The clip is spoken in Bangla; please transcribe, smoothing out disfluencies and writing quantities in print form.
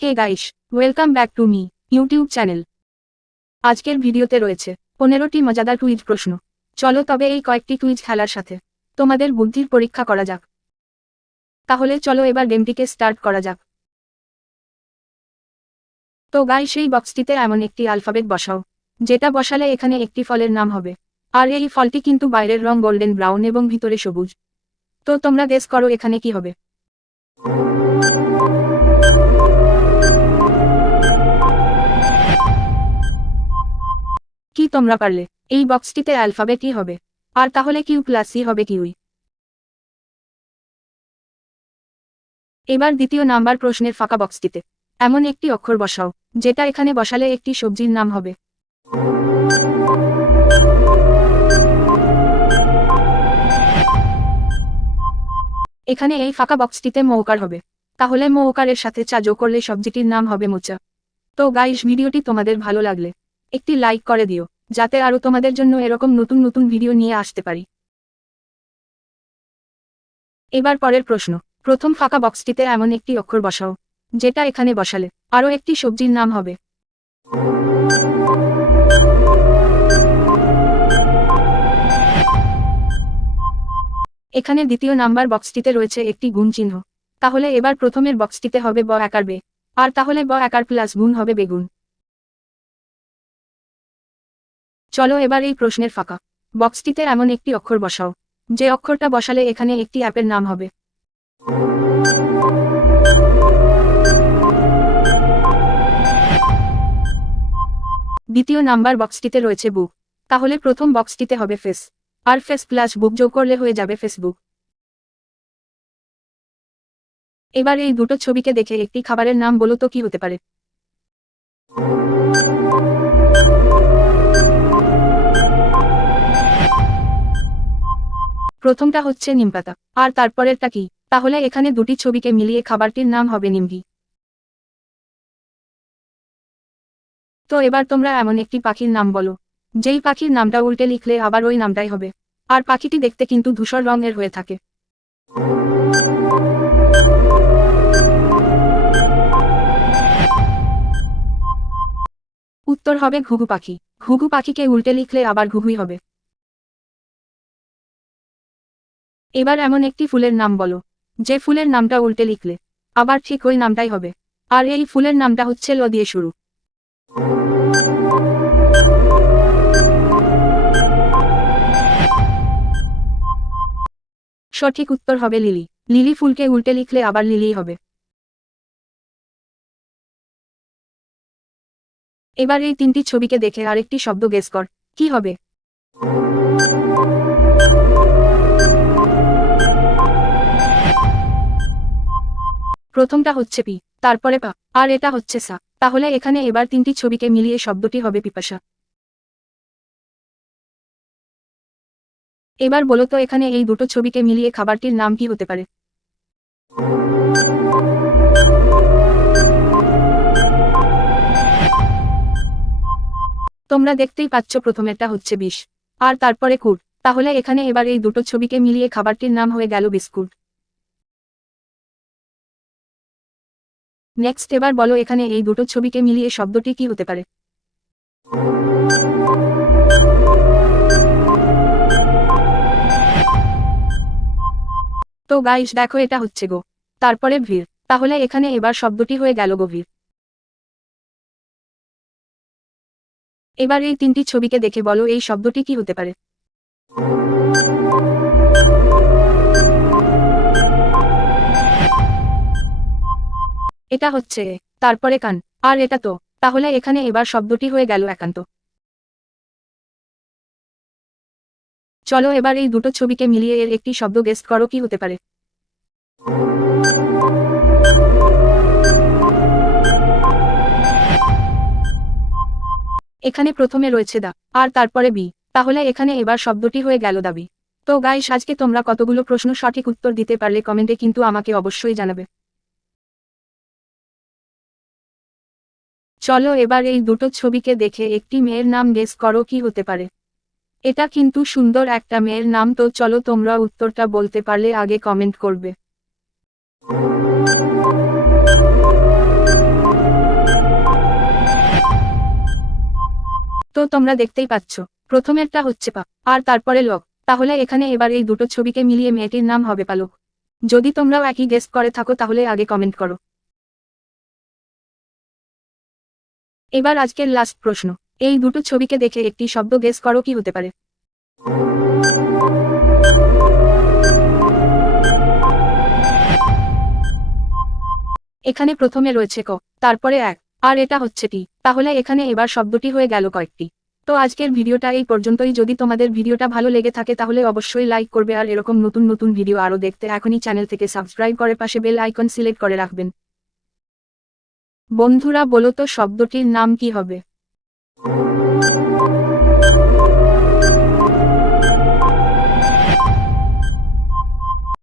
Hey guys, welcome back to my YouTube channel. আজকের ভিডিওতে রয়েছে 15টি মজাদার কুইজ প্রশ্ন। চলো তবে এই কয়েকটি কুইজ খেলার সাথে তোমাদের বুদ্ধির পরীক্ষা করা যাক। তাহলে চলো এবার গেমটিকে স্টার্ট করা যাক। তো গাইস, এই বক্সটিতে এমন একটি অ্যালফাবেট বসাও যেটা বসালে এখানে একটি ফলের নাম হবে, আর এই ফলটি কিন্তু বাইরের রং গোল্ডেন ব্রাউন এবং ভিতরে সবুজ। তো তোমরা গেস করো এখানে কি হবে। কি তোমরা পারলে? এই বক্সটিতে অ্যালফাবেটই হবে, আর তাহলে কিউ প্লাস সি হবে কিউই। এবার দ্বিতীয় নাম্বার প্রশ্নের ফাঁকা বক্সটিতে এমন একটি অক্ষর বসাও যেটা এখানে বসালে একটি সবজির নাম হবে। এখানে এই ফাঁকা বক্সটিতে মৌকার হবে, তাহলে মৌকারের সাথে চা যোগ করলে সবজিটির নাম হবে মোচা। তো গাইস, ভিডিওটি তোমাদের ভালো লাগলে একটি লাইক করে দিও, যাতে আরও তোমাদের জন্য এরকম নতুন নতুন ভিডিও নিয়ে আসতে পারি। এবার পরের প্রশ্ন, প্রথম ফাঁকা বক্সটিতে এমন একটি অক্ষর বসাও যেটা এখানে বসালে আরও একটি সবজির নাম হবে। এখানে দ্বিতীয় নাম্বার বক্সটিতে রয়েছে একটি গুণ চিহ্ন, তাহলে এবার প্রথমের বক্সটিতে হবে ব আকার বে, আর তাহলে ব আকার প্লাস গুণ হবে বেগুন। চলো এবার এই প্রশ্নের ফাঁকা বক্সটিতে এমন একটি অক্ষর বসাও যে অক্ষরটা বসালে এখানে একটি অ্যাপের নাম হবে। দ্বিতীয় নাম্বার বক্সটিতে রয়েছে বুক, তাহলে প্রথম বক্সটিতে হবে ফেস, আর ফেস প্লাস বুক যোগ করলে হয়ে যাবে ফেসবুক। এবার এই দুটো ছবিকে দেখে একটি খাবারের নাম বলো তো কি হতে পারে। প্রথমটা হচ্ছে নিমপাতা, আর তারপরেরটা কি? তাহলে এখানে দুটি ছবিকে মিলিয়ে খাবারটির নাম হবে নিমকি। তো এবার তোমরা এমন একটি পাখির নাম বলো যেই পাখির নামটা উল্টে লিখলে আবার ওই নামটাই হবে, আর পাখিটি দেখতে কিন্তু ধূসর রঙের হয়ে থাকে। উত্তর হবে ঘুঘু পাখি। ঘুঘু পাখিকে উল্টে লিখলে আবার ঘুঘুই হবে। এবার এমন একটি ফুলের নাম বলো যে ফুলের নামটা উল্টে লিখলে আবার ঠিক ওই নামটাই হবে, আর এই ফুলের নামটা হচ্ছে ল দিয়ে শুরু। সঠিক উত্তর হবে লিলি। লিলি ফুলকে উল্টে লিখলে আবার লিলিই হবে। এবার এই তিনটি ছবিকে দেখে আরেকটি শব্দ গেস কর, কি হবে। প্রথমটা হচ্ছে পি, তারপরে পা, আর এটা হচ্ছে সা, তাহলে এখানে এবার তিনটি ছবিকে মিলিয়ে শব্দটি হবে পিপাসা। এবার বলো তো এখানে এই দুটো ছবিকে মিলিয়ে খাবারটির নাম কি হতে পারে। তোমরা দেখতেই পাচ্ছ প্রথমেরটা হচ্ছে বিষ, আর তারপরে কুট, তাহলে এখানে এবার এই দুটো ছবিকে মিলিয়ে খাবারটির নাম হয়ে গেল বিস্কুট। নেক্সট এবার বলো এখানে এই দুটো ছবিকে মিলিয়ে শব্দটি কি হতে পারে। তো গাইস দেখো, এটা হচ্ছে গো, তারপরে ভিড়, তাহলে এখানে এবার শব্দটি হয়ে গেল গভীর। এবার এই তিনটি ছবিকে দেখে বলো এই শব্দটি কি হতে পারে। এটা হচ্ছে এ, তারপরে কান, আর এটা তো, তাহলে এখানে এবার শব্দটি হয়ে গেল একান্ত। চলো এবার এই দুটো ছবিকে মিলিয়ে এর একটি শব্দ গেস করো কি হতে পারে। এখানে প্রথমে রয়েছে দা, আর তারপরে বি, তাহলে এখানে এবার শব্দটি হয়ে গেল দাবি। তো গাইস, আজকে তোমরা কতগুলো প্রশ্ন সঠিক উত্তর দিতে পারলে কমেন্টে কিন্তু আমাকে অবশ্যই জানাবে। চলো এবার এই দুটো ছবিকে দেখে একটি মেয়ের নাম গেস করো কি হতে পারে। এটা কিন্তু সুন্দর একটা মেয়ের নাম। তো চলো তোমরা উত্তরটা বলতে পারলে আগে কমেন্ট করবে। তো তোমরা দেখতেই পাচ্ছ, প্রথমেরটা হচ্ছে পা, আর তারপরে লক। তাহলে এখানে এবার এই দুটো ছবিকে মিলিয়ে মেয়েটির নাম হবে পালক। যদি তোমরাও একই গেস করে থাকো তাহলে আগে কমেন্ট করো। এবার আজকের লাস্ট প্রশ্ন, এই দুটো ছবিকে দেখে একটি শব্দ গেস করো কি হতে পারে। এখানে প্রথমে রয়েছে ক, তারপরে এক, আর এটা হচ্ছে টি, তাহলে এখানে এবার শব্দটি হয়ে গেল কয়েকটি। তো আজকের ভিডিওটা এই পর্যন্তই। যদি তোমাদের ভিডিওটা ভালো লেগে থাকে তাহলে অবশ্যই লাইক করবে, আর এরকম নতুন নতুন ভিডিও আরও দেখতে এখনই চ্যানেল থেকে সাবস্ক্রাইব করে পাশে বেল আইকন সিলেক্ট করে রাখবেন। বন্ধুরা বলো তো শব্দটির নাম কি হবে।